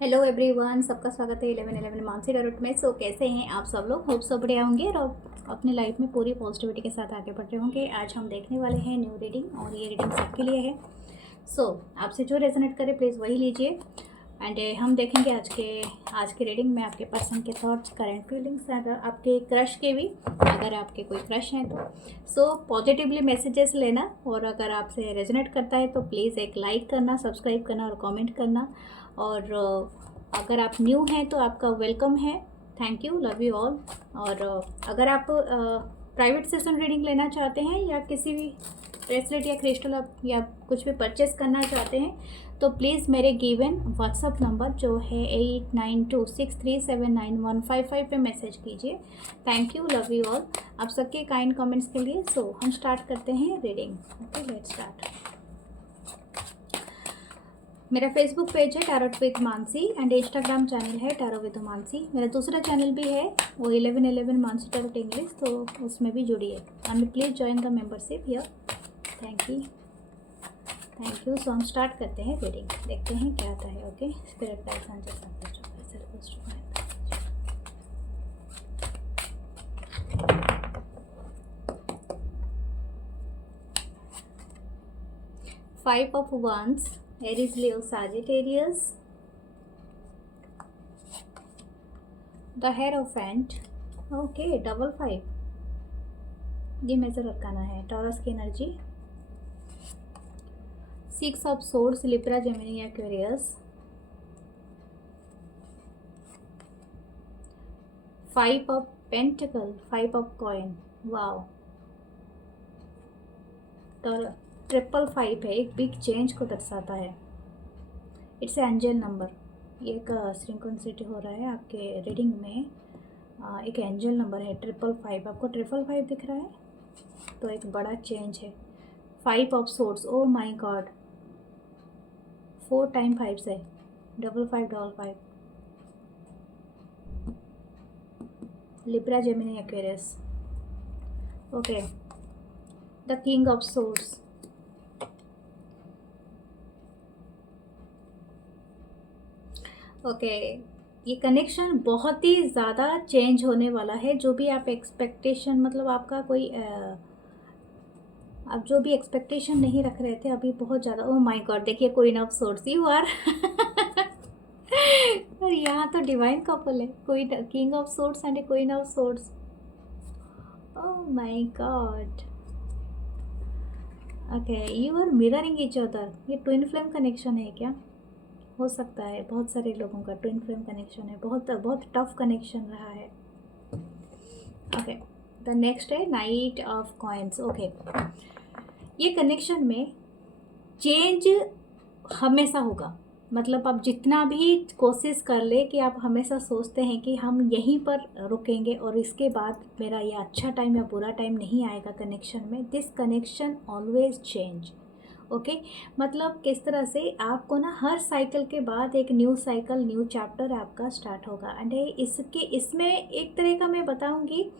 Hello everyone, सबका स्वागत है 11 मानसी डॉट में। सो कैसे हैं आप सब लोग? होप सब बढ़िया होंगे और अपनी लाइफ में पूरी पॉजिटिविटी के साथ आगे बढ़ रहे होंगे। आज हम देखने वाले हैं न्यू रीडिंग और ये रीडिंग सबके लिए है। सो आपसे जो रेजोनेट करे प्लीज़ वही लीजिए। एंड हम देखेंगे आज के रीडिंग में आपके पर्सन के थॉट्स, करंट फीलिंग्स, अगर आपके क्रश के भी, अगर आपके कोई क्रश हैं तो सो पॉजिटिवली मैसेजेस लेना। और अगर आपसे रेजोनेट करता है तो प्लीज़ एक लाइक करना, सब्सक्राइब करना और कमेंट करना। और अगर आप न्यू हैं तो आपका वेलकम है। Thank you, love you all. और अगर आप प्राइवेट सेशन रीडिंग लेना चाहते हैं या किसी भी ब्रेसलेट या क्रिस्टल आप या कुछ भी परचेस करना चाहते हैं तो प्लीज़ मेरे गिवन व्हाट्सअप नंबर जो है 8926379155 पे मैसेज कीजिए। Thank you, love you all, आप सबके काइंड कमेंट्स के लिए। सो हम स्टार्ट करते हैं रीडिंग। Okay, let's start. मेरा फेसबुक पेज है tarot with Mansi and Instagram channel है टैरो विद मानसी। मेरा दूसरा चैनल भी है वो 11 मानसी टैरोट इंग्लिश, तो उसमें भी जुड़िए and please join the membership here. Thank you. So हम स्टार्ट करते हैं रीडिंग, देखते हैं क्या आता है। Okay, spirit guides and five of wands, Aries, Leo, Sagittarius, the Hierophant, okay, double 5, ये मेजर अरकाना है, टॉरस की energy, 6 of swords, Libra, Gemini, Aquarius, 5 of pentacle, 5 of coin, wow, triple 5 है, एक बिग चेंज को दर्शाता है। It's angel number, ये एक सिंक्रोनिसिटी हो रहा है आपके रीडिंग में। एक एंजल नंबर है 555, आपको 555 दिख रहा है तो एक बड़ा चेंज है। 5 of swords, O my God, 4 time 5 से 5555, Libra, Gemini, Aquarius, okay, the king of swords, okay. ये कनेक्शन बहुत ही ज़्यादा चेंज होने वाला है। जो भी आप एक्सपेक्टेशन, मतलब आपका कोई आप जो भी एक्सपेक्टेशन नहीं रख रहे थे अभी बहुत ज़्यादा, ओह माय गॉड, देखिए queen of swords, you are और यहाँ तो डिवाइन कपल है, कोई king of swords and queen of swords, oh my god. Okay, you are mirroring each other. ये ट्विन फ्लेम कनेक्शन है क्या? हो सकता है, बहुत सारे लोगों का ट्विन फ्लेम कनेक्शन है, बहुत बहुत टफ कनेक्शन रहा है। ओके, द नेक्स्ट है नाइट ऑफ कॉइन्स। ओके, ये कनेक्शन में चेंज हमेशा होगा। मतलब आप जितना भी कोशिश कर ले कि आप हमेशा सोचते हैं कि हम यहीं पर रुकेंगे और इसके बाद मेरा ये अच्छा टाइम या बुरा टाइम नहीं आएगा कनेक्शन में। This connection always change. Okay, मतलब किस तरह से आपको ना हर साइकिल के बाद एक न्यू साइकिल, न्यू चैप्टर आपका स्टार्ट होगा। एंड इसमें एक तरह का मैं बताऊंगी,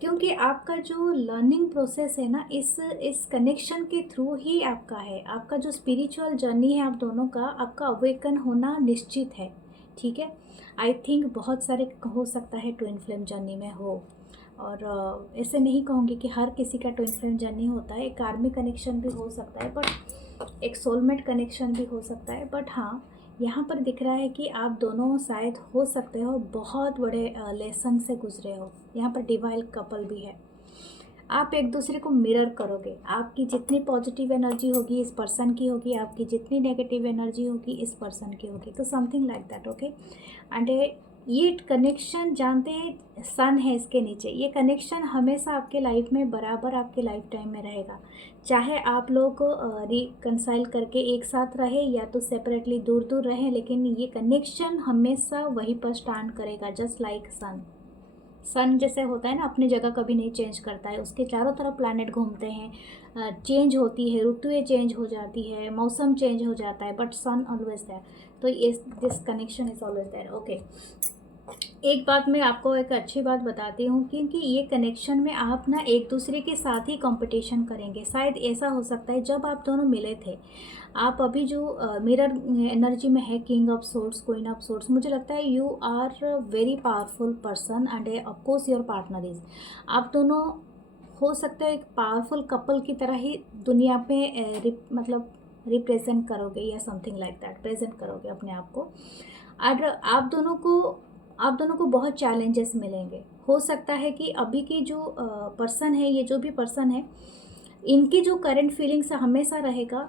क्योंकि आपका जो लर्निंग प्रोसेस है ना, इस कनेक्शन के थ्रू ही आपका है। आपका जो स्पिरिचुअल जर्नी है आप दोनों का, आपका अवेकन होना निश्चित है। ठीक है, आई थिंक बहुत सारे हो सकता है ट्विन फ्लेम जर्नी में हो। और ऐसे नहीं कहूँगी कि हर किसी का ट्विन फ्लेम जर्नी होता है। एक कार्मिक कनेक्शन भी हो सकता है, बट एक सोलमेट कनेक्शन भी हो सकता है। बट हाँ, यहाँ पर दिख रहा है कि आप दोनों शायद हो सकते हो बहुत बड़े लेसन से गुजरे हो। यहाँ पर डिवाइन कपल भी है। आप एक दूसरे को मिरर करोगे। आपकी जितनी पॉजिटिव एनर्जी होगी इस पर्सन की होगी, आपकी जितनी नेगेटिव एनर्जी होगी इस पर्सन की होगी। तो something like that. Okay, and ये कनेक्शन जानते हैं सन है इसके नीचे। ये कनेक्शन हमेशा आपके लाइफ में बराबर आपके लाइफ टाइम में रहेगा। चाहे आप लोग रिकंसाइल करके एक साथ रहे या तो सेपरेटली दूर दूर रहें, लेकिन ये कनेक्शन हमेशा वहीं पर स्टैंड करेगा। जस्ट लाइक सन जैसे होता है ना, अपनी जगह कभी नहीं चेंज करता है, उसके चारों तरफ प्लैनेट घूमते हैं, चेंज होती है, ऋतुएं चेंज हो जाती है, मौसम चेंज हो जाता है, बट सन ऑलवेज देयर। तो this connection is always there. Okay, एक बात मैं आपको एक अच्छी बात बताती हूँ, क्योंकि ये कनेक्शन में आप ना एक दूसरे के साथ ही कंपटीशन करेंगे। शायद ऐसा हो सकता है जब आप दोनों मिले थे, आप अभी जो मिरर एनर्जी में है, king of swords, queen of swords, मुझे लगता है you are very powerful person and of course your partner is. आप दोनों हो सकता है एक पावरफुल कपल की तरह ही दुनिया पे मतलब रिप्रेजेंट करोगे या समथिंग लाइक दैट, प्रेजेंट करोगे अपने आप को। और आप दोनों को बहुत चैलेंजेस मिलेंगे। हो सकता है कि अभी की जो पर्सन है, ये जो भी पर्सन है, इनकी जो करंट फीलिंग्स हमेशा रहेगा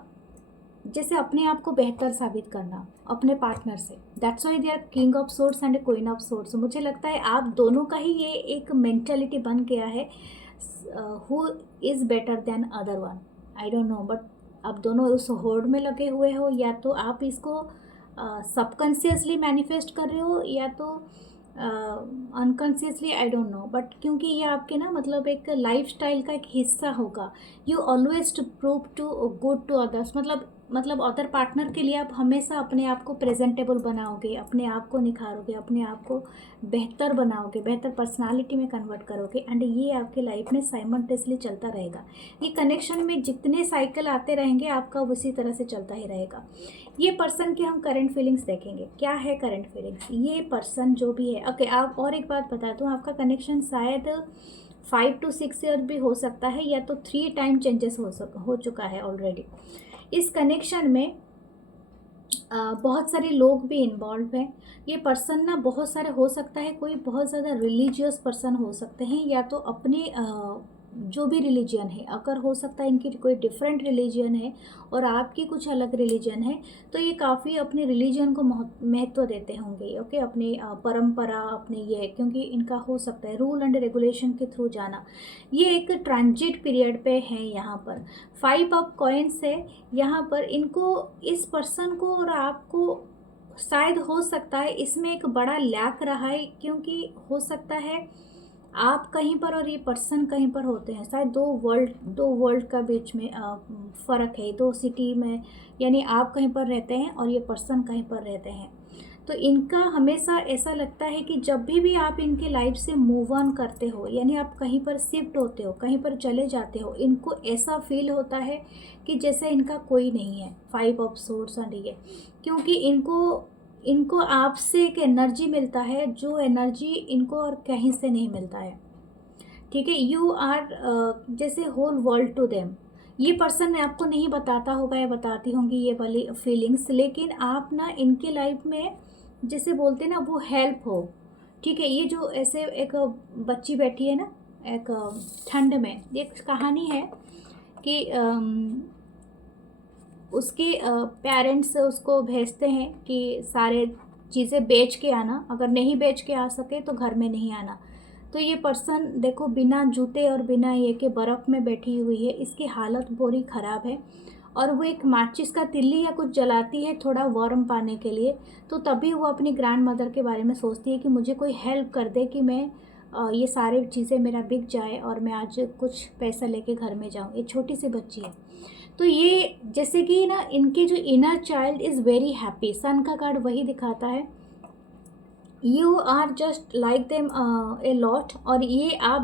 जैसे अपने आप को बेहतर साबित करना अपने पार्टनर से। That's why they are king of swords and queen of swords. मुझे लगता है आप दोनों का ही ये एक मेंटालिटी बन गया है, who is better than other one. I don't know, but आप दोनों उस होड़ में लगे हुए हो, या तो आप इसको सबकॉन्शियसली मैनिफेस्ट कर रहे हो या तो unconsciously, I don't know, but क्योंकि ये आपके ना मतलब एक लाइफ स्टाइल का एक हिस्सा होगा। You always to prove to good to others, मतलब अदर पार्टनर के लिए आप हमेशा अपने आप को प्रेजेंटेबल बनाओगे, अपने आप को निखारोगे, अपने आप को बेहतर बनाओगे, बेहतर पर्सनालिटी में कन्वर्ट करोगे, एंड ये आपके लाइफ में साइमल्टेनियसली चलता रहेगा। ये कनेक्शन में जितने साइकिल आते रहेंगे आपका उसी तरह से चलता ही रहेगा। ये पर्सन की हम करंट फीलिंग्स देखेंगे। क्या है करंट फीलिंग्स? ये पर्सन जो भी है, ओके, आप और एक बात बता दूँ, आपका कनेक्शन शायद 5 to 6 ईयर भी हो सकता है, या तो 3 टाइम चेंजेस हो चुका है ऑलरेडी। इस कनेक्शन में बहुत सारे लोग भी इन्वॉल्व हैं। ये पर्सन ना बहुत सारे हो सकता है, कोई बहुत ज़्यादा रिलीजियस पर्सन हो सकते हैं, या तो अपने जो भी रिलीजन है, अगर हो सकता है इनकी कोई डिफरेंट रिलीजन है और आपकी कुछ अलग रिलीजन है, तो ये काफ़ी अपने रिलीजन को महत्व देते होंगे। ओके, अपनी परंपरा, अपने ये, क्योंकि इनका हो सकता है रूल एंड रेगुलेशन के थ्रू जाना। ये एक ट्रांजिट पीरियड पे है। यहाँ पर 5 ऑफ कॉइन्स है। यहाँ पर इनको, इस पर्सन को और आपको शायद हो सकता है इसमें एक बड़ा लैक रहा है, क्योंकि हो सकता है आप कहीं पर और ये पर्सन कहीं पर होते हैं। शायद दो वर्ल्ड का बीच में फ़र्क है, 2 सिटी में, यानी आप कहीं पर रहते हैं और ये पर्सन कहीं पर रहते हैं। तो इनका हमेशा ऐसा लगता है कि जब भी आप इनके लाइफ से मूव ऑन करते हो, यानी आप कहीं पर शिफ्ट होते हो, कहीं पर चले जाते हो, इनको ऐसा फील होता है कि जैसे इनका कोई नहीं है। 5 ऑफ सोर्ड्स एंड ये, क्योंकि इनको आपसे एक एनर्जी मिलता है, जो एनर्जी इनको और कहीं से नहीं मिलता है। ठीक है, यू आर जैसे होल वर्ल्ड टू देम। ये पर्सन आपको नहीं बताता होगा या बताती होंगी ये वाली फीलिंग्स, लेकिन आप ना इनके लाइफ में जैसे बोलते हैं ना, वो हेल्प हो। ठीक है, ये जो ऐसे एक बच्ची बैठी है ना, एक ठंड में, एक कहानी है कि उसके पेरेंट्स उसको भेजते हैं कि सारे चीज़ें बेच के आना, अगर नहीं बेच के आ सके तो घर में नहीं आना। तो ये पर्सन देखो बिना जूते और बिना ये के बर्फ़ में बैठी हुई है, इसकी हालत पूरी ख़राब है, और वो एक माचिस का तिल्ली या कुछ जलाती है थोड़ा वार्म पाने के लिए। तो तभी वो अपनी ग्रैंड मदर के बारे में सोचती है कि मुझे कोई हेल्प कर दे कि मैं ये सारे चीज़ें मेरा बिक जाए और मैं आज कुछ पैसा लेके घर में जाऊँ। ये छोटी सी बच्ची है। तो ये जैसे कि ना इनके जो inner child is very happy, sun का कार्ड वही दिखाता है। You are just like them a lot, और ये आप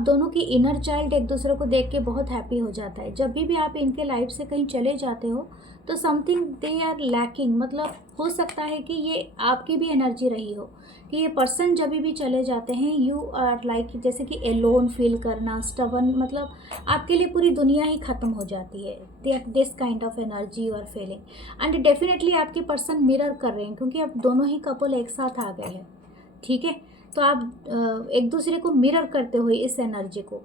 दोनों की इनर चाइल्ड एक दूसरे को देख के बहुत हैप्पी हो जाता है। जब भी आप इनके लाइफ से कहीं चले जाते हो तो समथिंग दे आर लैकिंग, मतलब हो सकता है कि ये आपकी भी एनर्जी रही हो कि ये पर्सन जब भी चले जाते हैं, यू आर लाइक जैसे कि एलोन फील करना, स्टबन, मतलब आपके लिए पूरी दुनिया ही ख़त्म हो जाती है। This kind of energy you are feeling, and definitely आपके पर्सन मिरर कर रहे हैं, क्योंकि आप दोनों ही कपल एक साथ आ गए हैं। ठीक है, तो आप एक दूसरे को मिरर करते हो इस एनर्जी को।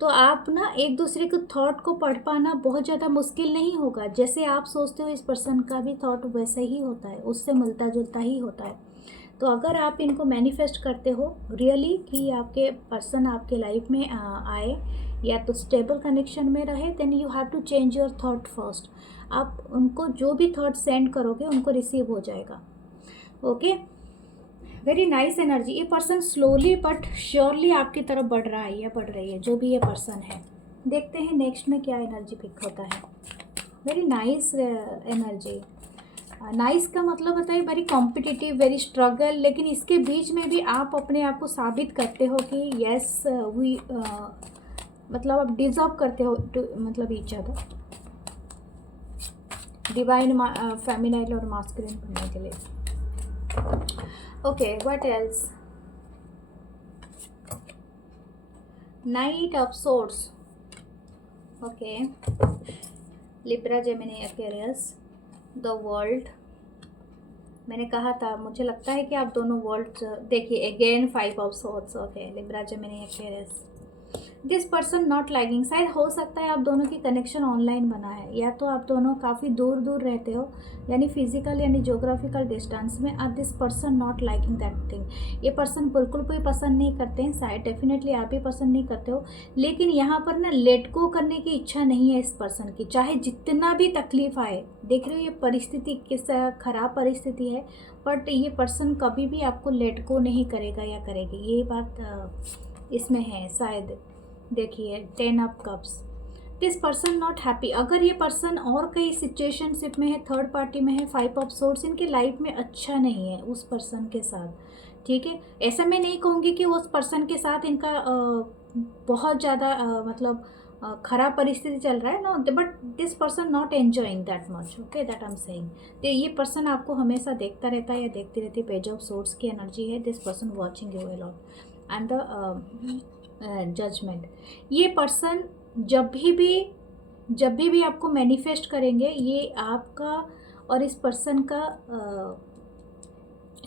तो आप ना एक दूसरे के थॉट को पढ़ पाना बहुत ज़्यादा मुश्किल नहीं होगा। जैसे आप सोचते हो इस पर्सन का भी थॉट वैसे ही होता है, उससे मिलता जुलता ही होता है। तो अगर आप इनको मैनिफेस्ट करते हो रियली कि आपके पर्सन आपके लाइफ में आए या तो स्टेबल कनेक्शन में रहे, then you have to change your thought first. आप उनको जो भी थॉट सेंड करोगे उनको रिसीव हो जाएगा। Okay, very nice energy. ये पर्सन स्लोली बट श्योरली आपकी तरफ बढ़ रहा है या बढ़ रही है, जो भी ये पर्सन है। देखते हैं नेक्स्ट में क्या एनर्जी पिक होता है। Very nice energy. नाइस का मतलब होता है वेरी कॉम्पिटिटिव, वेरी स्ट्रगल, लेकिन इसके बीच में भी आप अपने आप को साबित करते हो कि यस वी, मतलब आप डिजर्व करते हो मतलब ईच अदर, डिवाइन फेमिनाइल और मास्कुलिन बनने के लिए। Okay, what else? Night of swords. Okay, Libra, Gemini, Aquarius, the world. मैंने कहा था, मुझे लगता है कि आप दोनों वर्ल्ड देखिए, again 5 of swords. Okay, Libra, Gemini, Aquarius, this person not liking. शायद हो सकता है आप दोनों की कनेक्शन ऑनलाइन बना है, या तो आप दोनों काफ़ी दूर दूर रहते हो, यानी फिजिकल यानी जोग्राफिकल डिस्टेंस में। और this person not liking that thing, ये पर्सन बिल्कुल भी पसंद नहीं करते हैं, शायद डेफिनेटली आप भी पसंद नहीं करते हो, लेकिन यहाँ पर ना लेट गो करने की इच्छा नहीं है इस पर्सन की, चाहे जितना भी तकलीफ आए। देख रहे हो ये परिस्थिति किस खराब परिस्थिति है, बट ये पर्सन कभी भी आपको लेट गो नहीं करेगा या करेगी, ये बात इसमें है शायद। देखिए 10 of cups, this person not happy. अगर ये पर्सन और कई सिचुएशनशिप में है, थर्ड पार्टी में है, 5 ऑफ सोर्ड्स, इनके लाइफ में अच्छा नहीं है उस पर्सन के साथ, ठीक है। ऐसा मैं नहीं कहूँगी कि उस पर्सन के साथ इनका बहुत ज़्यादा मतलब खराब परिस्थिति चल रहा है, no, but this person not enjoying that much, okay, that I am saying. तो ये पर्सन आपको हमेशा देखता रहता है या देखती रहती है, पेज ऑफ सोर्ड्स की एनर्जी है, this person watching you a lot and the judgement. ये पर्सन जब भी आपको मैनिफेस्ट करेंगे, ये आपका और इस पर्सन का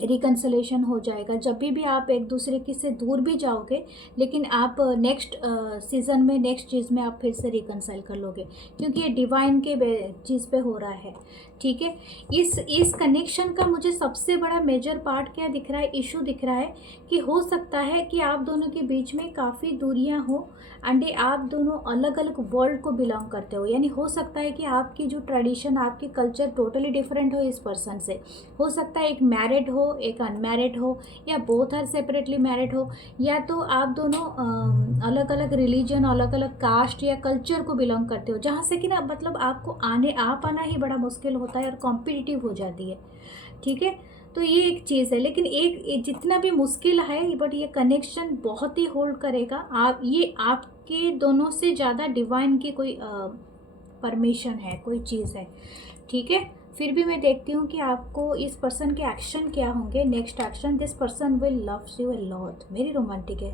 रिकन्सिलेशन हो जाएगा। जब भी आप एक दूसरे की से दूर भी जाओगे, लेकिन आप नेक्स्ट सीज़न में, नेक्स्ट चीज़ में आप फिर से रिकन्साइल कर लोगे, क्योंकि ये डिवाइन के चीज़ पे हो रहा है, ठीक है। इस कनेक्शन का मुझे सबसे बड़ा मेजर पार्ट क्या दिख रहा है, इशू दिख रहा है कि हो सकता है कि आप दोनों के बीच में काफ़ी दूरियां हो, एंड आप दोनों अलग अलग वर्ल्ड को बिलोंग करते हो, यानी हो सकता है कि आपकी जो ट्रेडिशन, आपकी कल्चर टोटली डिफरेंट हो इस पर्सन से। हो सकता है एक मैरिड हो, एक अनमैरिड हो, या बोथ आर सेपरेटली मैरिड हो, या तो आप दोनों अलग अलग रिलीजन, अलग अलग कास्ट या कल्चर को बिलोंग करते हो, जहाँ से कि ना मतलब आपको आ पाना ही बड़ा मुश्किल होता है और कॉम्पिटिटिव हो जाती है, ठीक है। तो ये एक चीज़ है, लेकिन एक जितना भी मुश्किल है, बट ये कनेक्शन बहुत ही होल्ड करेगा। आप ये आपके दोनों से ज़्यादा डिवाइन की कोई परमिशन है, कोई चीज़ है, ठीक है। फिर भी मैं देखती हूँ कि आपको इस पर्सन के एक्शन क्या होंगे, next action. This person will loves you a lot, very romantic है।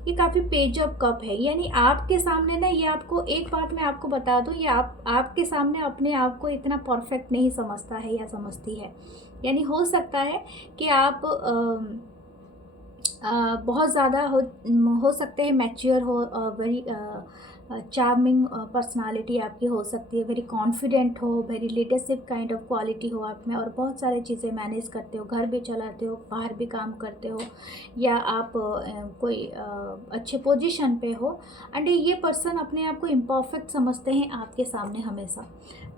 ये काफ़ी पेज ऑफ कप है, यानी आपके सामने ना, ये आपको एक बात मैं आपको बता दूँ, ये आपके सामने अपने आप को इतना परफेक्ट नहीं समझता है या समझती है, यानी हो सकता है कि आप बहुत ज़्यादा हो सकते हैं मैच्योर हो, वेरी चार्मिंग पर्सनालिटी आपकी हो सकती है, वेरी कॉन्फिडेंट हो, very leadership kind of quality हो आप में, और बहुत सारी चीज़ें मैनेज करते हो, घर भी चलाते हो, बाहर भी काम करते हो, या आप कोई अच्छे पोजीशन पे हो, एंड ये पर्सन अपने आप को इम्परफेक्ट समझते हैं आपके सामने हमेशा,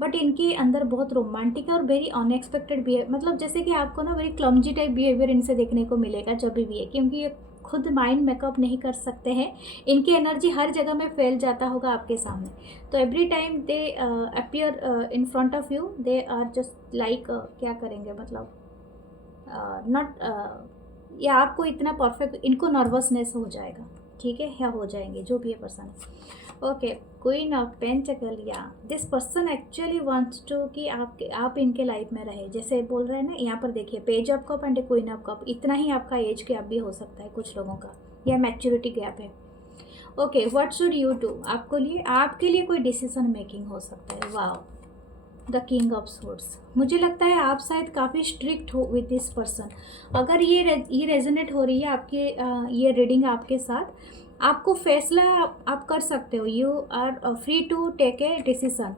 बट इनके अंदर बहुत रोमांटिक है और वेरी अनएक्सपेक्टेड बिहेवियर, मतलब जैसे कि आपको ना वेरी क्लमजी टाइप बिहेवियर इनसे देखने को मिलेगा जब भी है, क्योंकि ये खुद माइंड मेकअप नहीं कर सकते हैं, इनकी एनर्जी हर जगह में फैल जाता होगा आपके सामने। तो every time they appear in front of you, they are just like क्या करेंगे, मतलब नॉट या आपको इतना परफेक्ट, इनको नर्वसनेस हो जाएगा, ठीक है, या हो जाएंगे जो भी ये पर्सन है। ओके, क्वीन ऑफ पेंटिकल, या this person actually wants to कि आप इनके लाइफ में रहे, जैसे बोल रहे हैं ना, यहाँ पर देखिए page of cup and queen of cup, इतना ही आपका एज गैप भी हो सकता है कुछ लोगों का, या मैच्योरिटी गैप है। Okay, what should you do, आपके लिए कोई डिसीजन मेकिंग हो सकता है। Wow, the king of swords, मुझे लगता है आप शायद काफ़ी स्ट्रिक्ट हो विथ दिस पर्सन। अगर ये रेजोनेट हो रही है आपके ये रीडिंग आपके साथ, आपको फैसला आप कर सकते हो, you are free to take a decision,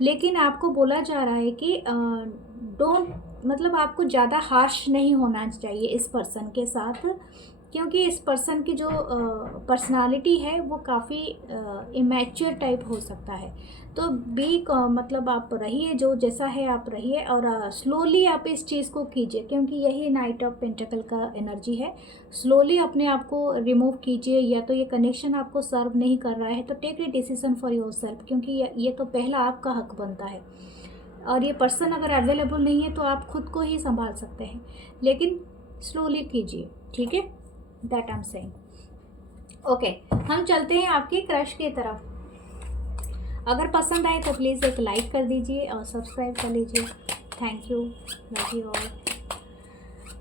लेकिन आपको बोला जा रहा है कि डोंट, मतलब आपको ज़्यादा हार्श नहीं होना चाहिए इस पर्सन के साथ, क्योंकि इस पर्सन की जो पर्सनालिटी है वो काफ़ी इमैच्योर टाइप हो सकता है। तो मतलब आप रहिए, जो जैसा है आप रहिए, और स्लोली आप इस चीज़ को कीजिए, क्योंकि यही नाइट ऑफ पेंटिकल का एनर्जी है। स्लोली अपने आप को रिमूव कीजिए, या तो ये कनेक्शन आपको सर्व नहीं कर रहा है तो take a decision for yourself, क्योंकि ये तो पहला आपका हक बनता है। और ये पर्सन अगर अवेलेबल नहीं है तो आप खुद को ही संभाल सकते हैं, लेकिन स्लोली कीजिए, ठीक है, that I am saying. Okay, हम चलते हैं आपके क्रश की तरफ। अगर पसंद आए तो प्लीज़ एक लाइक कर दीजिए और सब्सक्राइब कर लीजिए। Thank you, love you all.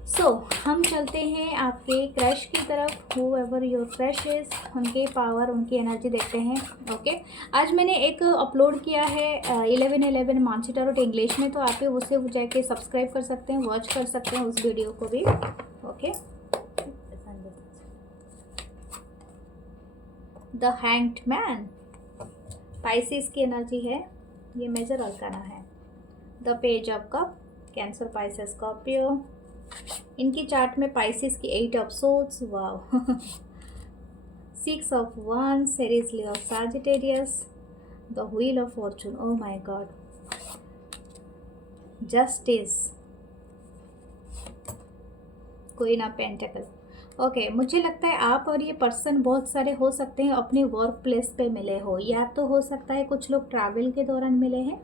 So हम चलते हैं आपके क्रश की तरफ। हूएवर योर क्रश इज, उनके पावर, उनकी एनर्जी देखते हैं। ओके, आज मैंने एक अपलोड किया है 11/11 मानसी टैरोट इंग्लिश में, तो आप उसे जाके सब्सक्राइब कर सकते हैं, वॉच कर सकते हैं उस वीडियो को भी। Okay, the hanged man Pisces की एनर्जी है, ये मेजर अरकाना है। The page of cup, Cancer, Pisces, Scorpio. इनकी चार्ट में पाइसिस की 8 of swords, wow. 6 of wands, seriously of Sagittarius, the wheel of fortune, oh my God, justice, queen of pentacle. Okay, मुझे लगता है आप और ये पर्सन बहुत सारे हो सकते हैं अपने वर्क प्लेस पे मिले हो, या तो हो सकता है कुछ लोग ट्रैवल के दौरान मिले हैं,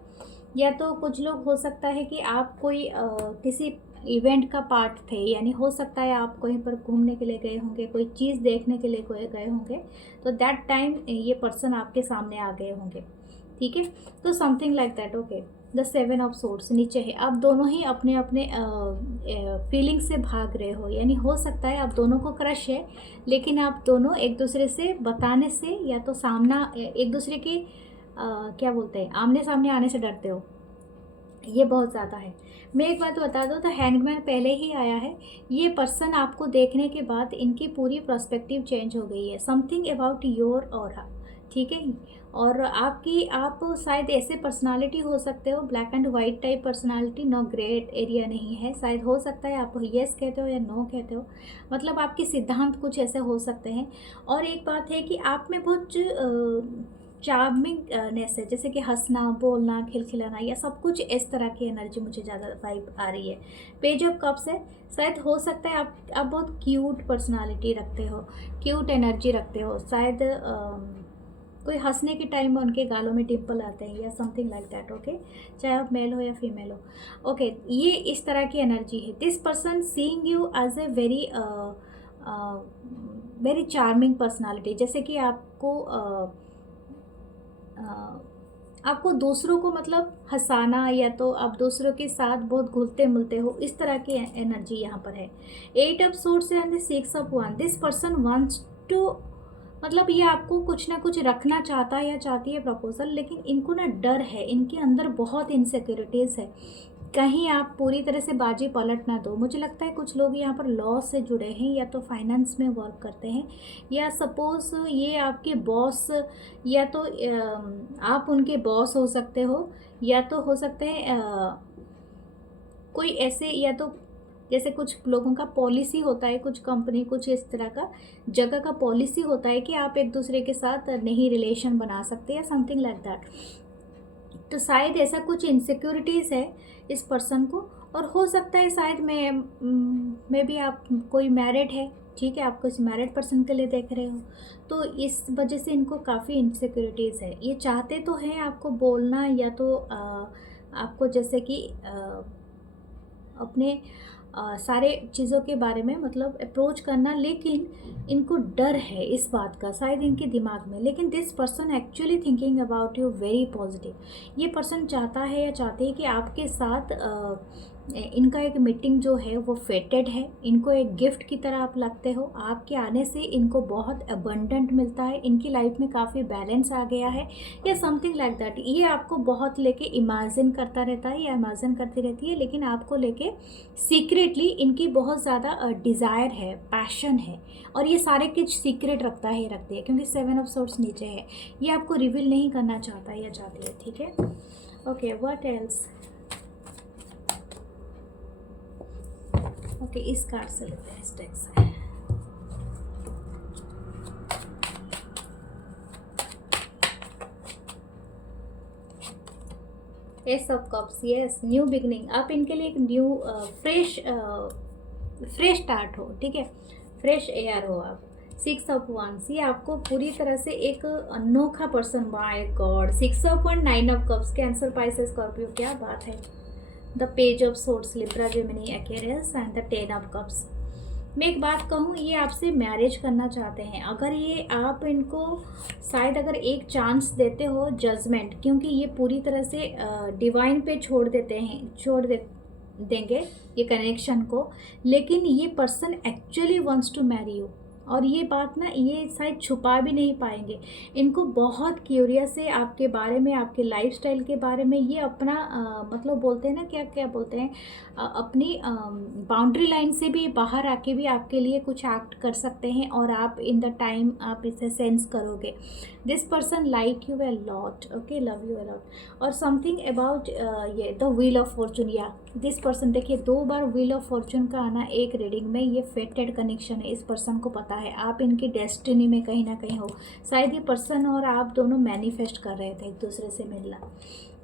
या तो कुछ लोग हो सकता है कि आप कोई किसी इवेंट का पार्ट थे, यानी हो सकता है आप कहीं पर घूमने के लिए गए होंगे, कोई चीज़ देखने के लिए गए होंगे, तो दैट टाइम ये पर्सन आपके सामने आ गए होंगे, ठीक है, तो something like that. Okay, the 7 of swords नीचे है। आप दोनों ही अपने अपने फीलिंग से भाग रहे हो, यानी हो सकता है आप दोनों को क्रश है, लेकिन आप दोनों एक दूसरे से बताने से, या तो सामना एक दूसरे के क्या बोलते हैं, आमने सामने आने से डरते हो, ये बहुत ज़्यादा है। मैं एक बात बता दूँ तो हैंगमैन पहले ही आया है। ये पर्सन आपको देखने के बाद इनकी पूरी पर्सपेक्टिव चेंज हो गई है, समथिंग अबाउट योर ऑरा, ठीक है। और आप शायद ऐसे पर्सनालिटी हो सकते हो, black and white type personality, no grey area नहीं है, शायद हो सकता है आप येस कहते हो या नो कहते हो, मतलब आपके सिद्धांत कुछ ऐसे हो सकते हैं। और एक बात है कि आप में बहुत चार्मिंगनेस है, जैसे कि हंसना, बोलना, खिलखिलाना, या सब कुछ इस तरह की एनर्जी मुझे ज़्यादा वाइब आ रही है। पेज ऑफ कप्स है, शायद हो सकता है आप बहुत क्यूट पर्सनालिटी रखते हो, क्यूट एनर्जी रखते हो, शायद कोई हंसने के टाइम में उनके गालों में डिम्पल आते हैं, या समथिंग लाइक दैट। ओके, चाहे आप मेल हो या फीमेल हो। ओके, ये इस तरह की एनर्जी है। This person seeing you as a very charming personality, जैसे कि आपको दूसरों को मतलब हंसाना, या तो आप दूसरों के साथ बहुत घुलते मिलते हो, इस तरह की एनर्जी यहाँ पर है। 8 of swords and 6 of wands, this person wants to, मतलब ये आपको कुछ ना कुछ रखना चाहता है या चाहती है प्रपोजल, लेकिन इनको ना डर है, इनके अंदर बहुत इनसिक्योरिटीज़ है, कहीं आप पूरी तरह से बाजी पलट ना दो। मुझे लगता है कुछ लोग यहाँ पर लॉ से जुड़े हैं, या तो फाइनेंस में वर्क करते हैं, या सपोज़ ये आपके बॉस, या तो आप उनके बॉस हो सकते हो, या तो हो सकते हैं कोई ऐसे, या तो जैसे कुछ लोगों का पॉलिसी होता है, कुछ कंपनी, कुछ इस तरह का जगह का पॉलिसी होता है कि आप एक दूसरे के साथ नहीं रिलेशन बना सकते, या समथिंग लाइक दैट। तो शायद ऐसा कुछ इनसिक्योरिटीज़ है इस पर्सन को, और हो सकता है शायद मैं भी आप कोई मैरिड है, ठीक है, आप किसी मैरिड पर्सन के लिए देख रहे हो, तो इस वजह से इनको काफ़ी इनसिक्योरिटीज़ है। ये चाहते तो हैं आपको बोलना, या तो आपको जैसे कि अपने सारे चीज़ों के बारे में मतलब अप्रोच करना, लेकिन इनको डर है इस बात का शायद इनके दिमाग में। लेकिन this person actually thinking about you very positive. ये पर्सन चाहता है या चाहती है कि आपके साथ इनका एक मीटिंग जो है वो फेटेड है, इनको एक गिफ्ट की तरह आप लगते हो, आपके आने से इनको बहुत अबंडेंट मिलता है, इनकी लाइफ में काफ़ी बैलेंस आ गया है, या समथिंग लाइक दैट। ये आपको बहुत लेके इमेजिन करता रहता है या इमेजिन करती रहती है, लेकिन आपको लेके सीक्रेटली इनकी बहुत ज़्यादा डिज़ायर है, पैशन है, और ये सारे कुछ सीक्रेट रखती है, क्योंकि 7 ऑफ सोर्ड्स नीचे है, ये आपको रिवील नहीं करना चाहता या चाहती है, ठीक है। Okay, what else. ओके, इस कार्ड से लेते हैं, इस डेक से। S of cups, yes, new beginning. आप इनके लिए एक न्यू फ्रेश स्टार्ट हो, ठीक है, फ्रेश एयर हो आप, सिक्स ऑफ वंस, ये आपको पूरी तरह से एक अनोखा person, my God, six of one, nine of cups, cancer, Pisces, Scorpio, क्या बात है। The page of swords, Libra, Gemini, Aquarius and the ten of cups. मैं एक बात कहूँ, ये आपसे मैरिज करना चाहते हैं। अगर ये आप इनको शायद अगर एक चांस देते हो, जजमेंट, क्योंकि ये पूरी तरह से डिवाइन पे छोड़ देते हैं, देंगे ये कनेक्शन को, लेकिन ये person actually wants to marry you. और ये बात ना ये शायद छुपा भी नहीं पाएंगे। इनको बहुत क्यूरियस है आपके बारे में, आपके लाइफस्टाइल के बारे में। ये अपना मतलब बोलते हैं ना, क्या क्या बोलते हैं, अपनी बाउंड्री लाइन से भी बाहर आके भी आपके लिए कुछ एक्ट कर सकते हैं, और आप इन द टाइम आप इसे सेंस करोगे। This person like you a lot, okay, love you a lot. और समथिंग अबाउट ये द व्हील ऑफ फॉर्चून, या दिस पर्सन, देखिए 2 बार व्हील ऑफ फॉर्चून का आना एक रीडिंग में, ये फेटेड कनेक्शन है। इस पर्सन को पता है आप इनकी डेस्टिनी में कहीं ना कहीं हो। शायद ये पर्सन और आप दोनों मैनिफेस्ट कर रहे थे एक दूसरे से मिलना,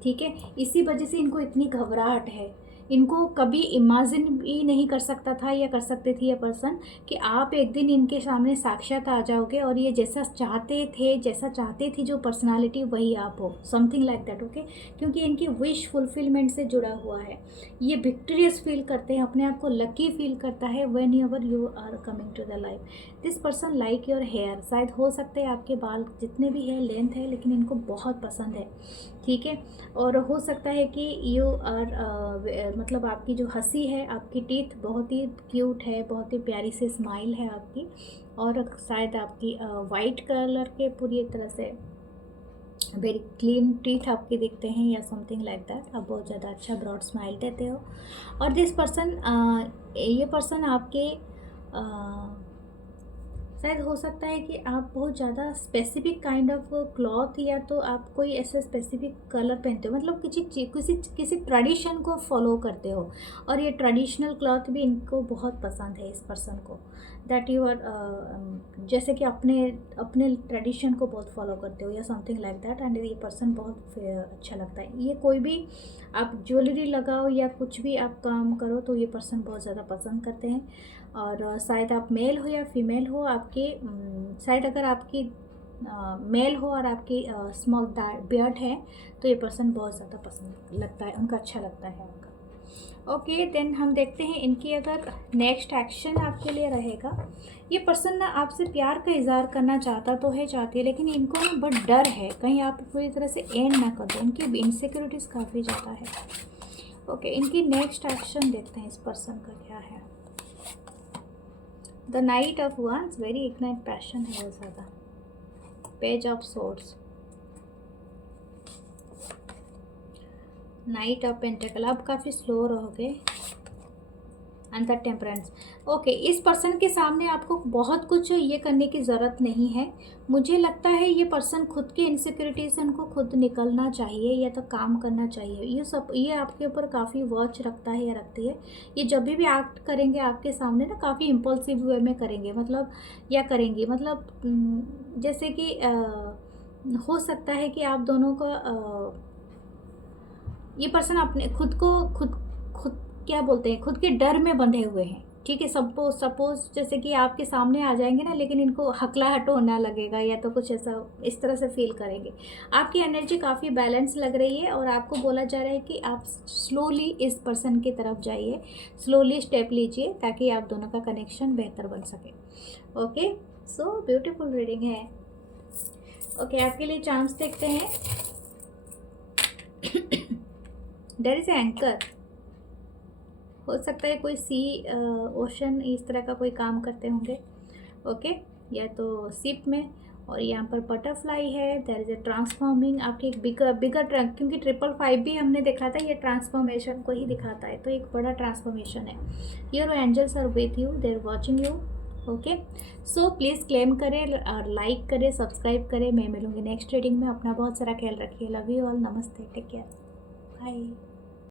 ठीक है। इसी वजह से इनको इतनी घबराहट है। इनको कभी इमेजिन भी नहीं कर सकता था या कर सकती थी ये पर्सन कि आप एक दिन इनके सामने साक्षात आ जाओगे, और ये जैसा चाहते थे, जैसा चाहते थी जो पर्सनालिटी, वही आप हो, समथिंग लाइक दैट, ओके। क्योंकि इनकी विश फुलफिलमेंट से जुड़ा हुआ है। ये विक्टोरियस फील करते हैं, अपने आप को लकी फील करता है whenever you are coming to the life. This person like your hair, शायद हो सकता है आपके बाल जितने भी है लेंथ है, लेकिन इनको बहुत पसंद है, ठीक है। और हो सकता है कि यू आर मतलब आपकी जो हंसी है, आपकी टीथ बहुत ही क्यूट है, बहुत ही प्यारी सी स्माइल है आपकी, और शायद आपकी वाइट कलर के पूरी तरह से वेरी क्लीन टीथ आपके दिखते हैं, या समथिंग लाइक दैट। आप बहुत ज़्यादा अच्छा ब्रॉड स्माइल देते हो। और दिस पर्सन, ये पर्सन आपके शायद हो सकता है कि आप बहुत ज़्यादा स्पेसिफिक काइंड ऑफ क्लॉथ, या तो आप कोई ऐसे स्पेसिफिक कलर पहनते हो, मतलब किसी ट्रेडिशन को फॉलो करते हो, और ये ट्रेडिशनल क्लॉथ भी इनको बहुत पसंद है इस पर्सन को। दैट यू आर जैसे कि अपने अपने ट्रेडिशन को बहुत फॉलो करते हो, या समथिंग लाइक दैट। एंड ये पर्सन बहुत अच्छा लगता है। ये कोई भी आप ज्वेलरी लगाओ या कुछ भी आप काम करो तो ये पर्सन बहुत ज़्यादा पसंद करते हैं। और शायद आप मेल हो या फीमेल हो, आपके शायद अगर आपकी मेल हो और आपकी स्मॉल बियर्ड है, तो ये पर्सन बहुत ज़्यादा पसंद लगता है, उनका अच्छा लगता है आपका। ओके, देन हम देखते हैं इनकी अगर नेक्स्ट एक्शन आपके लिए रहेगा। ये पर्सन ना आपसे प्यार का इजहार करना चाहता तो है, चाहती है, लेकिन इनको ना बड़ा डर है कहीं आप पूरी तरह से एंड ना कर दो। इनकी इनसिक्योरिटीज़ काफ़ी ज़्यादा है। ओके, इनकी नेक्स्ट एक्शन देखते हैं इस पर्सन का क्या है। The knight of wands, very ignite passion है बहुत ज़्यादा। Page of swords, knight of pentacle, आप काफ़ी स्लो रहोगे, एंड द टेम्परेंस। ओके, इस पर्सन के सामने आपको बहुत कुछ ये करने की ज़रूरत नहीं है। मुझे लगता है ये पर्सन खुद के इनसिक्योरिटी से उनको खुद निकलना चाहिए, या तो काम करना चाहिए। ये आपके ऊपर काफ़ी वॉच रखता है या रखती है। ये जब भी एक्ट करेंगे आपके सामने ना, काफ़ी इम्पल्सिव वे में करेंगे, मतलब या करेंगी, मतलब जैसे कि हो सकता है कि आप दोनों का ये पर्सन अपने खुद क्या बोलते हैं, खुद के डर में बंधे हुए हैं, ठीक है। सपोज जैसे कि आपके सामने आ जाएंगे ना, लेकिन इनको हकलाहट होना लगेगा, या तो कुछ ऐसा इस तरह से फील करेंगे। आपकी एनर्जी काफ़ी बैलेंस लग रही है, और आपको बोला जा रहा है कि आप स्लोली इस पर्सन की तरफ जाइए, स्लोली स्टेप लीजिए, ताकि आप दोनों का कनेक्शन बेहतर बन सके। ओके, सो ब्यूटीफुल रीडिंग है। ओके, आपके लिए चांस देखते हैं। देयर इज एंकर, हो सकता है कोई सी ओशन इस तरह का कोई काम करते होंगे, ओके, या तो शिप में। और यहाँ पर बटरफ्लाई है। देयर इज ए ट्रांसफॉर्मिंग, आपकी एक बिगर क्योंकि 555 भी हमने देखा था, ये ट्रांसफॉर्मेशन को ही दिखाता है, तो एक बड़ा ट्रांसफॉर्मेशन है। Your angels are with you, they are watching you, okay. So please claim करें और लाइक करें, सब्सक्राइब करें। मैं मिलूँगी नेक्स्ट रीडिंग में। अपना बहुत सारा ख्याल रखिए। लव यू ऑल, नमस्ते, टेक केयर, बाय।